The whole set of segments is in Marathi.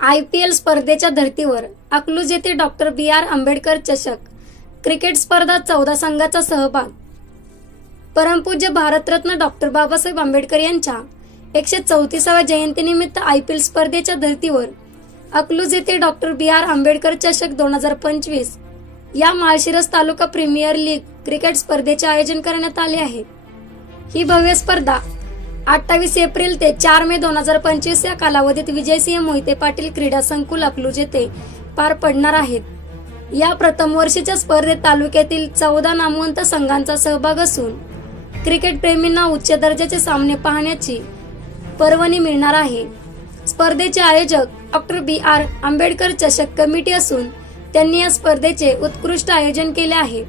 आय पी एल स्पर्धेच्या धर्तीवर अकलूज येथे डॉक्टर बी आर आंबेडकर चषक क्रिकेट स्पर्धा चौदा संघाचा सहभाग. परमपूज्य भारतरत्न डॉक्टर बाबासाहेब आंबेडकर यांच्या एकशे चौतीसाव्या जयंतीनिमित्त आय पी एल स्पर्धेच्या धर्तीवर अकलूज येथे डॉक्टर बी आर आंबेडकर चषक दोन हजार पंचवीस या Malshiras taluka premier league cricket स्पर्धेचे आयोजन करण्यात आले आहे. ही भव्य स्पर्धा अठ्ठावीस एप्रिल ते चार मे दोन हजार पंचवीस या कालावधीत विजयसिंह मोहिते पाटील क्रीडा संकुल अकलूज येथे पार पडणार आहेत. या प्रथम वर्षीच्या स्पर्धेत तालुक्यातील चौदा नामवंत संघांचा सहभाग असून क्रिकेट प्रेमींना उच्च दर्जाचे सामने पाहण्याची पर्वणी मिळणार आहे. स्पर्धेचे आयोजक डॉक्टर बी आर आंबेडकर चषक कमिटी असून त्यांनी या स्पर्धेचे उत्कृष्ट आयोजन केले आहे.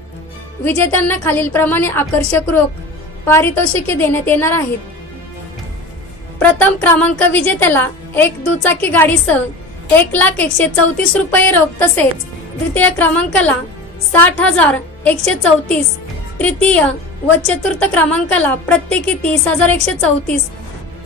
विजेत्यांना खालीलप्रमाणे आकर्षक रोख पारितोषिके देण्यात येणार आहेत. प्रथम क्रमांक विजेत्याला एक दुचाकी गाडीसह एक लाख एकशे चौतीस रुपये रोख तसेच द्वितीय क्रमांकाला साठ हजार एकशे चौतीस तृतीय व चतुर्थ क्रमांकाला प्रत्येकी तीस हजार एकशे चौतीस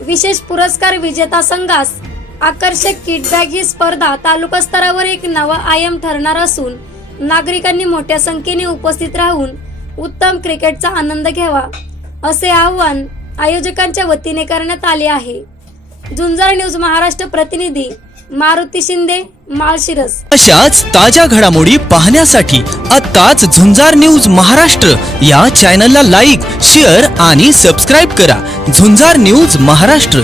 विशेष पुरस्कार विजेता संघास आकर्षक किटबॅग ही स्पर्धा तालुका स्तरावर एक नवा आयाम ठरणार असून नागरिकांनी मोठ्या संख्येने उपस्थित राहून उत्तम क्रिकेटचा आनंद घ्यावा असे आव्हान आयोजकांच्या वतीने करण्यात आले आहे. झुंजार न्यूज महाराष्ट्र प्रतिनिधी मारुती शिंदे माळशिरस अशाच ताज्या घडामोडी पाहण्यासाठी आत्ताच झुंजार न्यूज महाराष्ट्र या चॅनलला लाईक शेअर आणि सबस्क्राईब करा. झुंजार न्यूज महाराष्ट्र.